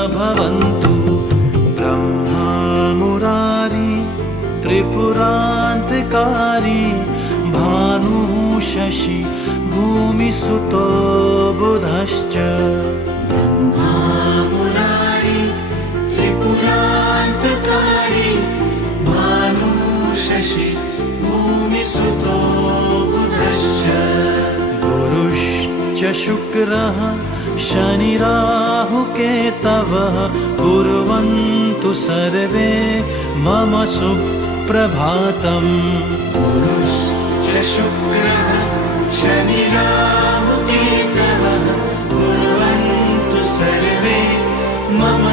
भवन्तु ब्रह्मा मुरारी त्रिपुरान्तकारी भानु शशि भूमिसुतो बुधश्च। ब्रह्मा मुरारी त्रिपुरान्तकारी भानु शशि भूमिसुतो बुधश्च। गुरुश्च शुक्रः शनिराहुकेतवः कुर्वन्तु सर्वे मम सुप्रभातम्। गुरुश्च शुक्रः शनिराहुकेतवः कुर्वन्तु सर्वे मम